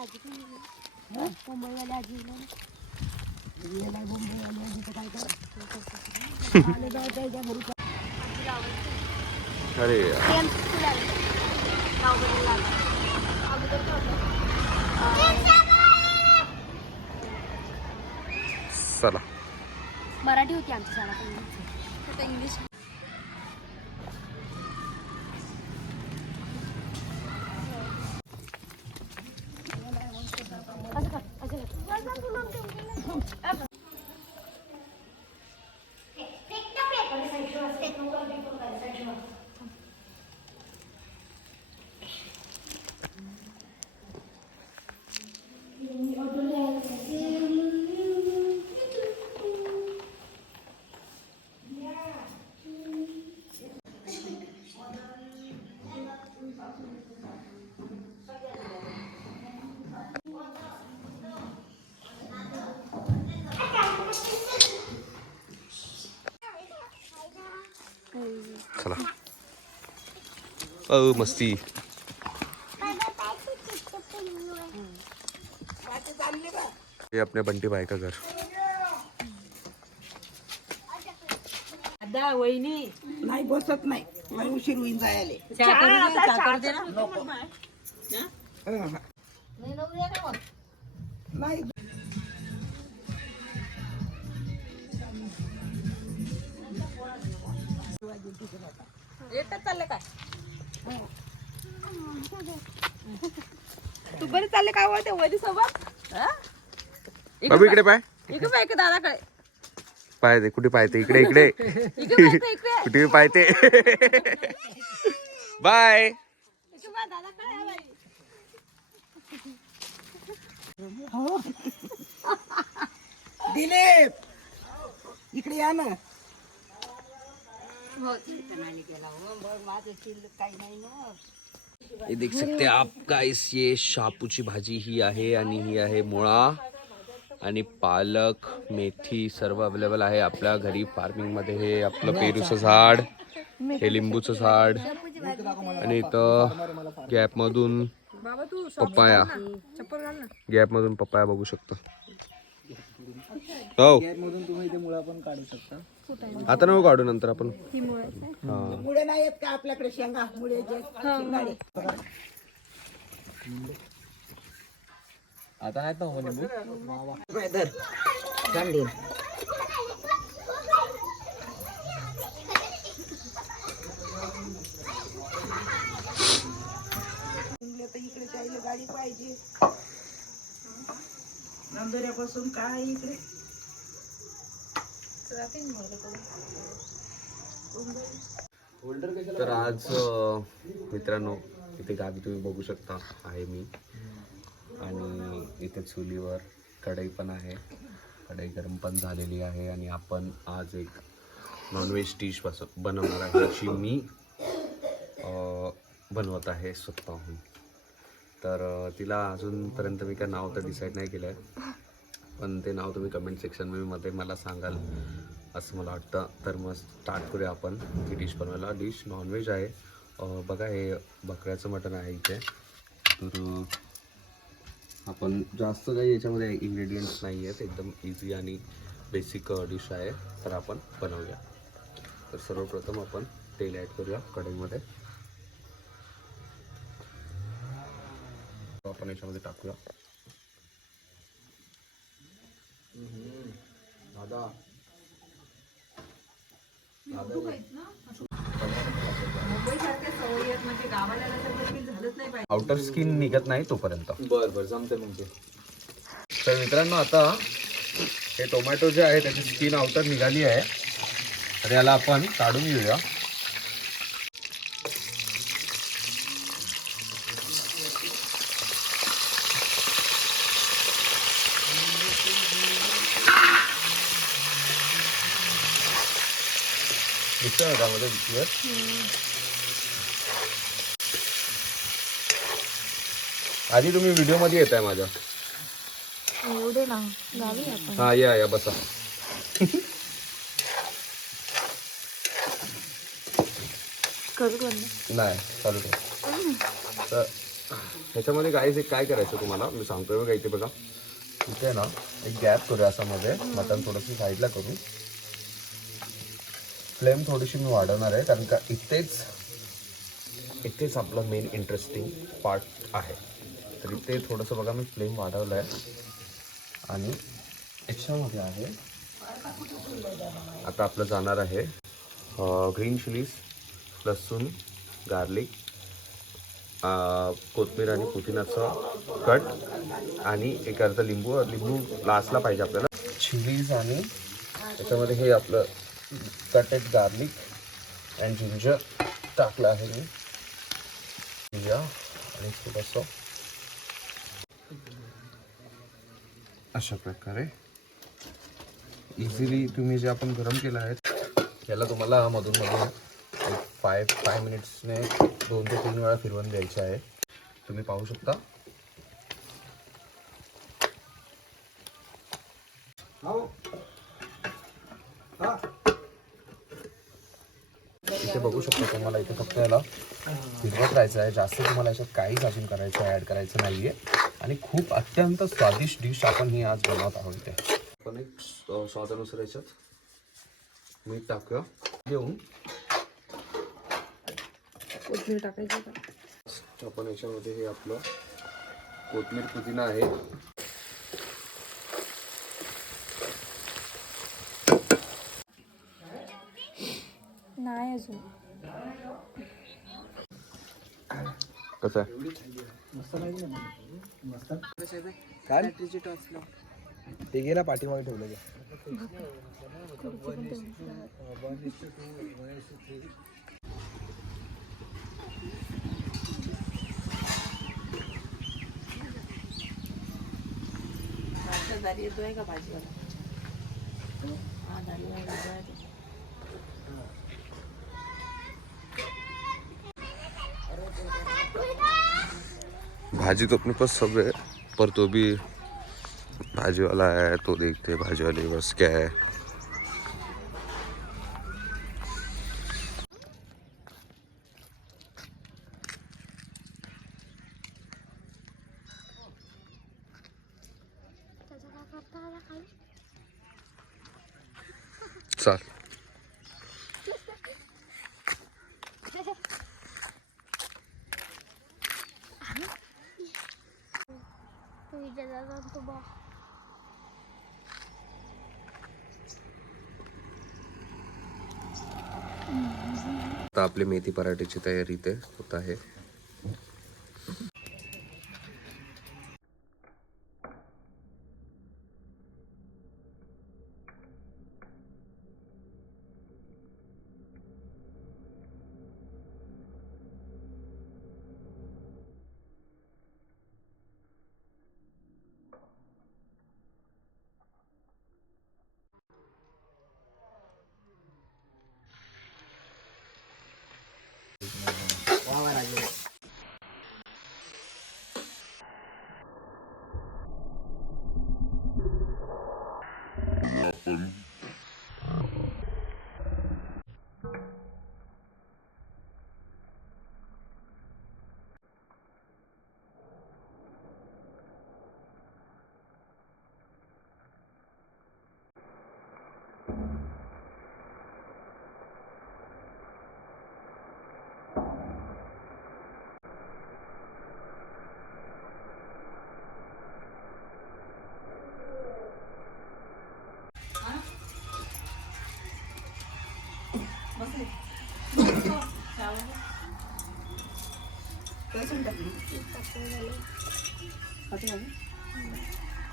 मुंबईवाले आजी अरे चला मराठी होती आमची शाळा पण इंग्लिश. चला मस्ती. ये अपने बंटी भाई का घर. दादा वहिनी नाही बसत नाही लय उशीर होईन जायले. नाही एकच चालले काय तू बरे चालले काय वळते वरी सोबत बाबू इकडे पाय. इकडे पाय का दादाकडे पाय दे. कुठे पाहते? इकडे इकडे इकडे कुठे पाहते. बाय. दिलीप इकडे या ना. ये देख सकते हैं आप गाइस, ये शापूची भाजी ही आहे आणि ही आहे मुळा आणि पालक मेथी सर्व अवेलेबल आहे आपल्या घरी फार्मिंग मध्ये. हे आपलं पेरूचं झाड, हे लिंबूचं झाड आणि इथं गॅप मधून पपाया, गॅप मधून पपाया बघू शकता. हो आता नको काढू, नंतर आपण. मुळे नाही येत का आपल्याकडे शेंगा मुळे शेंगाडे आता आहेत ना गांडी. इकडे जायला गाडी पाहिजे. नांदोऱ्यापासून काय इकडे तर आज मित्रांनो इथे गावी तुम्ही बघू शकता आहे मी, आणि इथे चुलीवर कढई पण आहे. कढई गरम पण झालेली आहे आणि आपण आज एक नॉनव्हेज डिश बनवणार आहे, अशी मी बनवत आहे स्वतःहून. तर तिला अजूनपर्यंत मी काय नाव तर डिसाईड नाही केलं आहे, पण ते नाव तुम्ही कमेंट सेक्शनमध्ये मला सांगाल असं मला वाटतं. तर मग स्टार्ट करूया आपण ही डिश बनवायला. डिश नॉनव्हेज आहे. बघा हे बकऱ्याचं मटण आहे इथे. तर आपण जास्त काही याच्यामध्ये इन्ग्रेडियंट्स नाही आहेत, एकदम इझी आणि बेसिक डिश आहे. तर आपण बनवूया. तर सर्वप्रथम आपण तेल ॲड करूया कढईमध्ये. आपण याच्यामध्ये टाकूया दादा आउटर स्किन निघत नाही तोपर्यंत. बरं जमते म्हणजे. तर मित्रांनो आता हे टोमॅटो जे आहे त्याची स्किन आउटर निघाली आहे, तर याला आपण काढून घेऊया. दिसतंय त्यामध्ये आधी तुम्ही व्हिडिओ मध्ये येत आहे माझ्या. एवढे ना गावी आपण. हा या बसा. करू बंद नाही चालू कर. तर ह्याच्यामध्ये गाईज एक काय करायचं तुम्हाला मी सांगतोय बघा. इथे बघा, इथे ना एक गॅप करूया असं मध्ये, मटण थोडंसं साईडला करू. फ्लेम थोडीशी मी वाढवणार आहे कारण का इथेच आपलं मेन इंटरेस्टिंग पार्ट आहे. तर इथे थोडंसं बघा मी फ्लेम वाढवलं आहे आणि याच्यामध्ये आहे आता आपलं जाणार आहे ग्रीन चिलीज, लसूण, गार्लिक, कोथिंबीर आणि पुदिनाचं कट आणि एक अर्धा लिंबू लास्टला पाहिजे आपल्याला. चिलीज आणि त्याच्यामध्ये हे आपलं कटेड गार्लिक अँड जिंजर टाकलं आहे मी. आणि थोडंसं अशा प्रकारे इझिली तुम्ही जे आपण गरम केलं आहे त्याला तुम्हाला मधून एक 5 मिनिट्सने 2 ते 3 वेळा फिरवून द्यायचं आहे. तुम्ही पाहू शकता. इथे बघू शकता तुम्हाला, इथे फक्त याला फिरवत राहायचं आहे. जास्त तुम्हाला याच्यात काहीच अजून करायचं आहे, ॲड करायचं नाही आहे. आणि खूप अत्यंत स्वादिष्ट डिश आपण ही आज बनवत आहोत. इथे आपण एक स्वादानुसार याच्यात मीठ टाकूया घेऊन कोथिंबीर टाकायची का? आपण याच्यामध्ये हे आपलं कोथिंबीर पुदिना आहे. नाही अजून. कसं आहे ते गेला पाठीमागे ठेवलं ते. दारी येतोय का भाजीवाला? हा दारी येतोय. भाजी तो अपने पास सब है, पर तो भी भाजी वाला है तो देखते भाजी वाले बस क्या है. चल आता आपली मेथी पराठ्याची तयारी इथे होत आहे.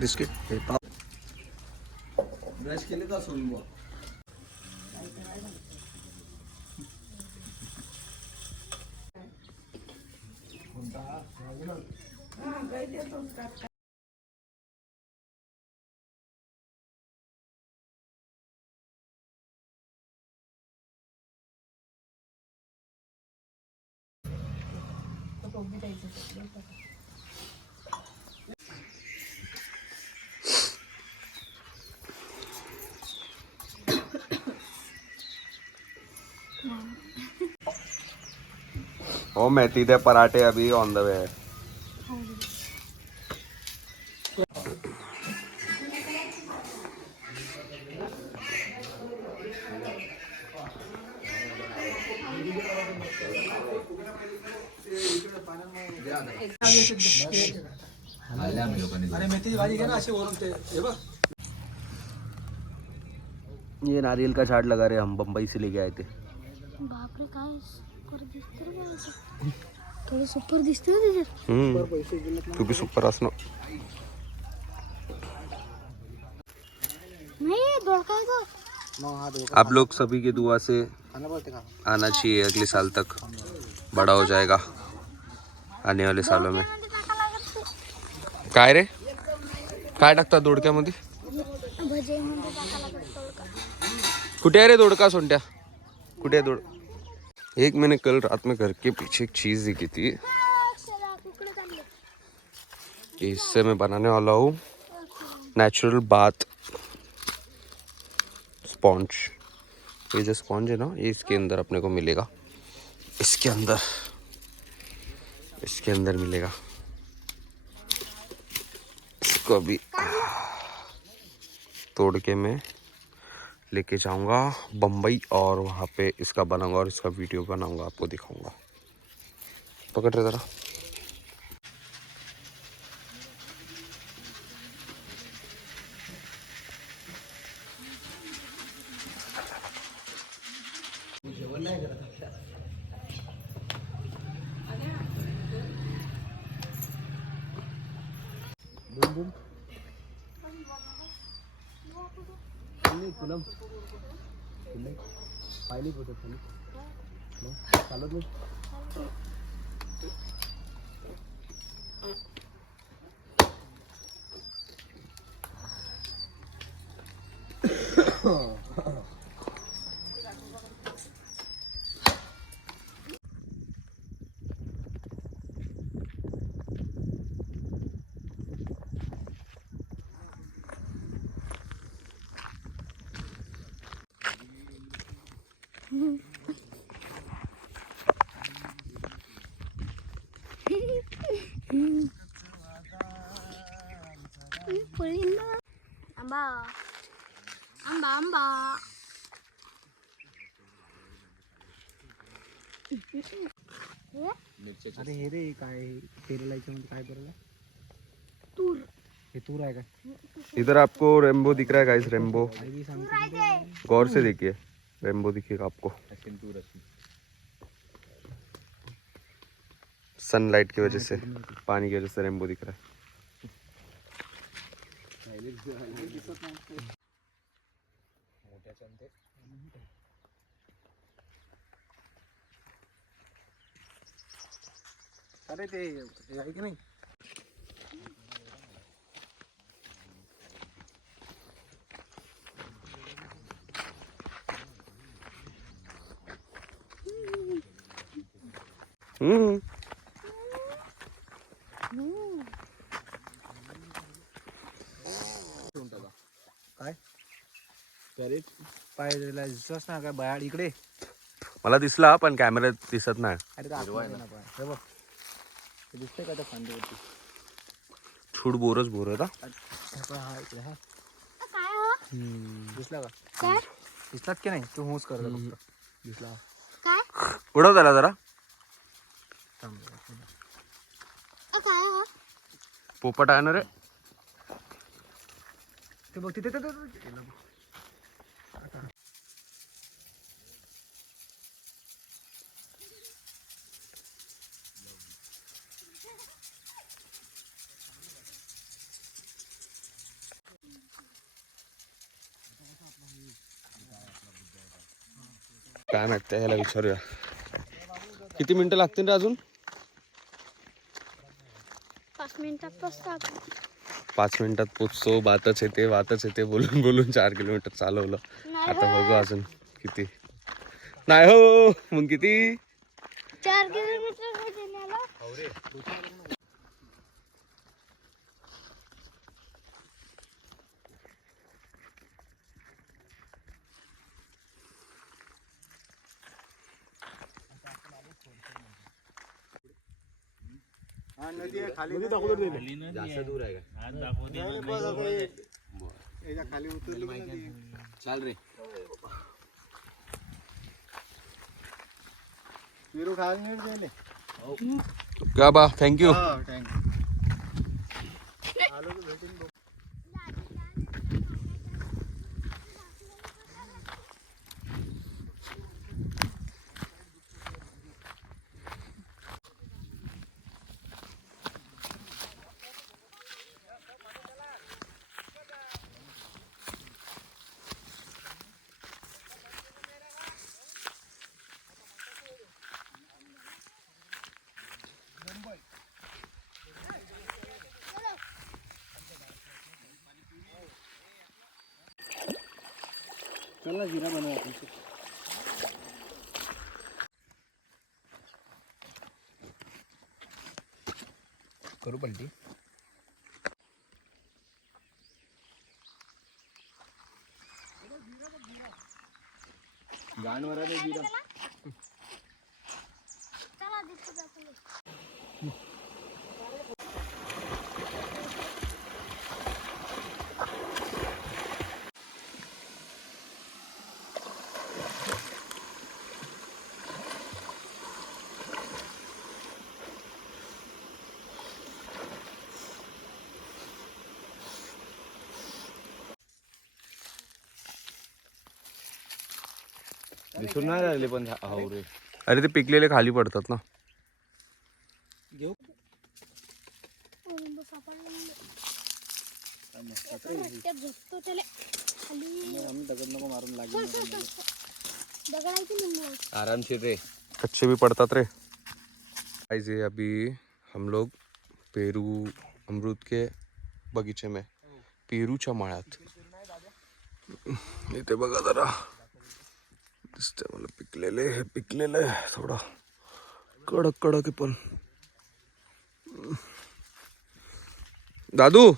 बिस्किट ब्रश केले का सोडून बघ. ओ मेथी दे पराठे अभी ऑन द वे है. खाऊ दे. ये नारियल का झाड़ लगा रहे हम, बम्बई से लेके आए थे. बापरे काय सुपर दिसतं रे बाळा. थोडं सुपर दिसतं ना त्याच्यात. तू भी सुपर असनो. नाही दोडका आहे तो. आप लोग सभी की दुआ से आना चाहिए, अगले साल तक बड़ा हो जाएगा आने वाले सालों में. काय रे काय टाकतात दोडक्यामध्ये? भजे मध्ये टाका लागत दोडका. कुठे आहे रे दोडका सोंट्या? कुठे आहे दोड? एक मैंने कल रात में घर के पीछे एक चीज देखी थी, कुकडे चालले. इससे मैं बनाने वाला हूँ नेचुरल बाथ स्पॉन्ज. ये जो स्पॉन्ज है ना, ये इसके अंदर अपने को मिलेगा. इसके अंदर मिलेगा. इसको अभी तोड़ के मैं लेके जाऊंगा बम्बई और वहाँ पे इसका बनाऊंगा और इसका वीडियो बनाऊंगा, आपको दिखाऊंगा. पकड़ रहे जरा. पाहिली फोटो चालत नाही. आंबा आंबा आंबा. अरे हे रे काय पेरला याच्यामध्ये काय पेरला? तूर. हे तूर आहे का? इधर आपको रेम्बो दिख रहा है गाइस, रेम्बो. आई बी सांगतो. गौर से देखिए, रेम्बो दिखेगा आपको. सनलाइट की वजह से, पानी की वजह से रेम्बो दिख रहा है. अरे ते हे आहे की नाही? काय पॅरेट पाहिजेला दिसतच ना काय बाहेर इकडे. मला दिसला पण कॅमेऱ्यात दिसत नाही. अरे हे बघ ते दिसतंय का त्या फांदीवरती? छूट बोरच बोर होता. हा इकडे हा काय हो दिसला का? काय दिसलात की नाही? तू होच करत फक्त. दिसला काय उडव त्याला जरा. काय हो पोपट आहे ना रे. ते बघ तिथे काय माहिती, ह्याला विचारूया. किती मिनिटं लागतील रे अजून? 5 मिनिटात पोचतो आपण. 5 मिनिटात पोचतो. बातच येते बोलून बोलून 4 किलोमीटर चालवलं. आता बघू अजून किती. नाही हो मग किती. 4 किलोमीटर मध्ये नेला. नदी आहे खाली दाखवतो जास्त दूर आहे का? खाली उतरली चाल रे. विरू खायला नाही गेले. का बा थँक्यू. थँक्यू. आलो तर भेटेन बघ. चला जिरा बनवू आपण. करू पलटी. गाणवर आहे जिरा. चला दिसतो जातो. दिसून नाही राहिले पण रे. अरे ते पिकलेले खाली पडतात ना. घेऊ लिंबू सापडला. रस्त्यात झोपतो त्याला खाली. आम्ही दगड नको मारून लागेल. दगड आहे की लिंबू. आरामशीर रे. कच्चे भी पड़तात रे. ऐसे अभी हम लोग पेरू अमरूद के बगीचे में पेरूच्या माळ्यात. इथे बघा जरा दिसते मला पिकलेले थोडा कडक आहे पण. दादू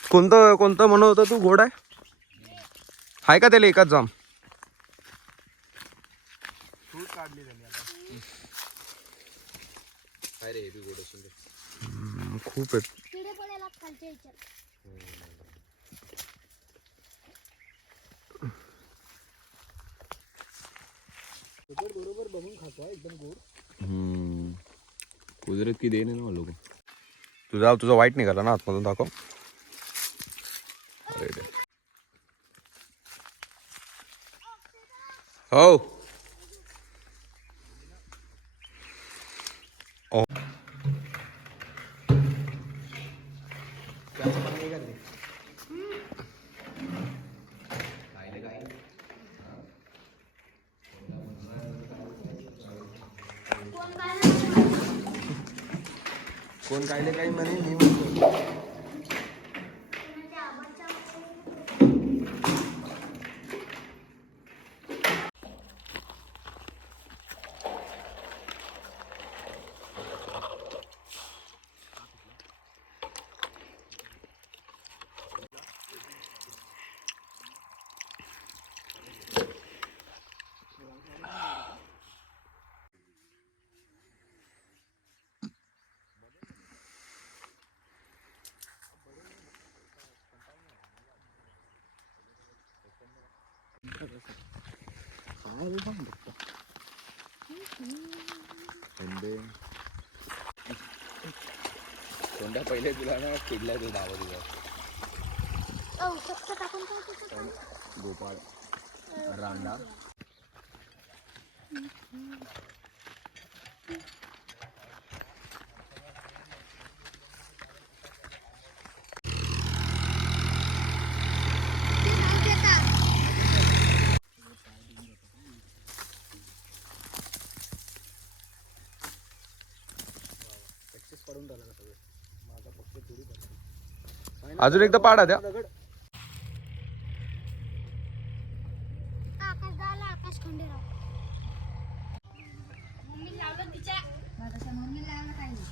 कोणतं म्हणत होता तू? घोड आहे का त्याला एकाच जाम? काढली त्यांनी आता. रे हे बी गोड असून दे. खूप आहेत. किडे पडायला खालच्या ह्याच्यात. बरोबर बघून खातो एकदम गोड. कुदरत की देन आहे ना लोक. तुझा वाईट निघाला ना आतमधून. दाखव. अरे रे. हो कोण कायले काही म्हणे मी म्हणतो. कोणत्या पहिले तुला ना किडलाय तो डावा दिवस. फक्त टाकून काय गोपाळ रांडा. अजून एकदा पाडा द्या. आकाश दाला आकाश खंडेराव. मम्मी लावलं तिच्या. मम्मी लावलं काही नाही.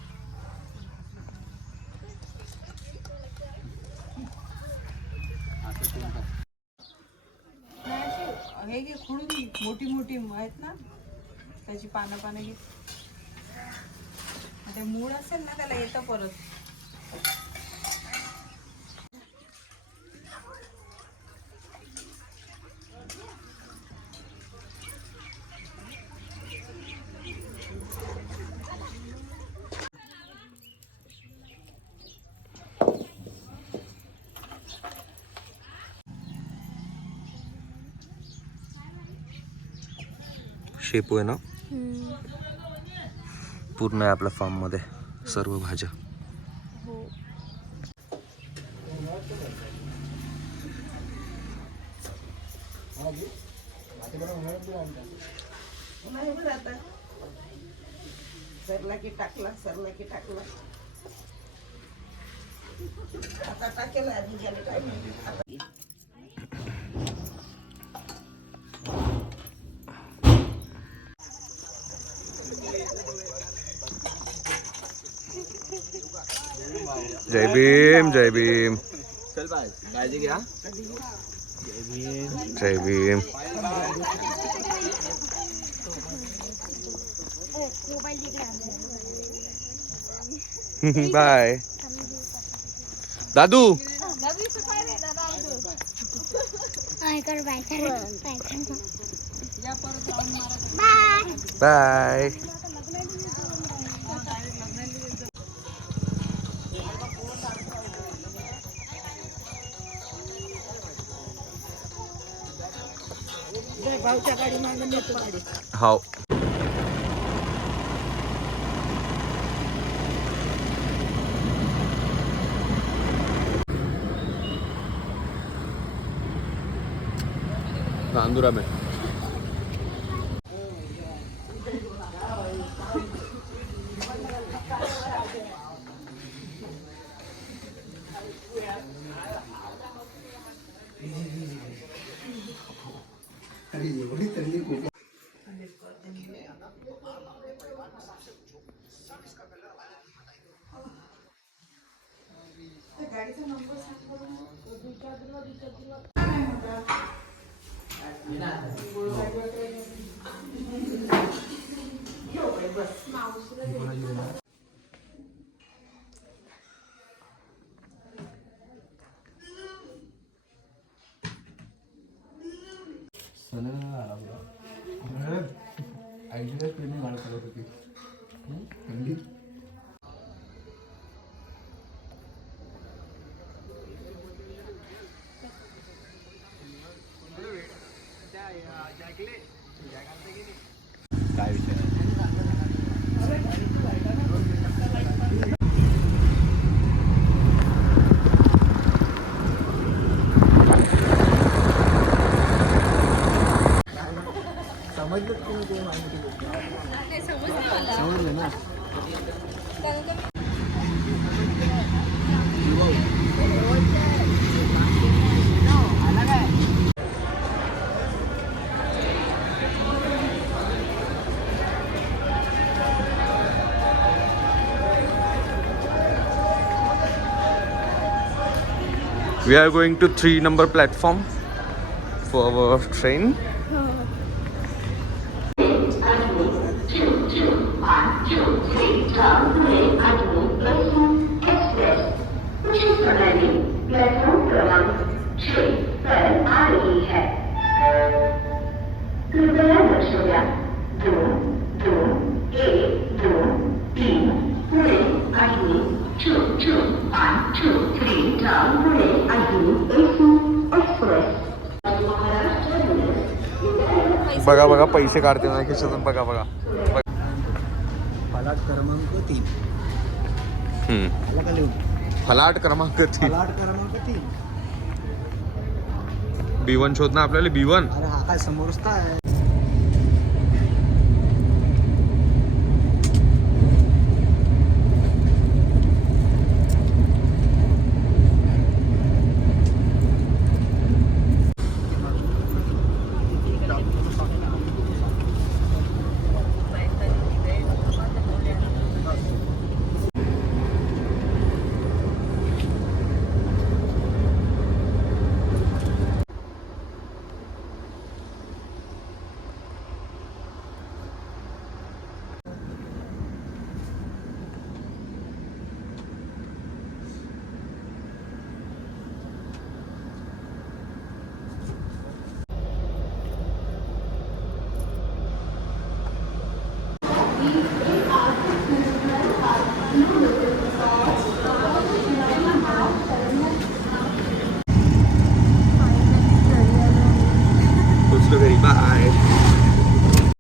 हे घे खुडून मोठी आहेत ना त्याची पानं घे. ते मूळ असेल ना त्याला येतं परत. शेपू आहे ना, पूर्ण आहे आपल्या फार्म मध्ये सर्व भाज्या. नाही बरं आता सरला की टाकला आता टाकेल आधी गेले काय माहिती. जय भीम, जय भीम, चल बाय काळजी घ्या. जय भीम. बाय दादू. बाय. भाऊच्या गाडी मागून येतो गाडी. हाव. नांदुरा में काय विषय नाही. समजलं ना. We are going to 3 number platform for our train. Platform क्रमांक 6 पर आ रही है. कृपया लक्ष द्या. 2, 2, 1, 2, 3 पुणे आणि 2, 2, 1, 2, 3 down पुणे आणि AC एक्सप्रेस. बघा बघा पैसे काढते ना खिशातून. बघा बघा. फलाट क्रमांक 3. आला का लिहून? फलाट क्रमांक 3. फलाट क्रमांक 3. B1 शोध ना आपल्याला. B1. अरे हा काय समोरच काय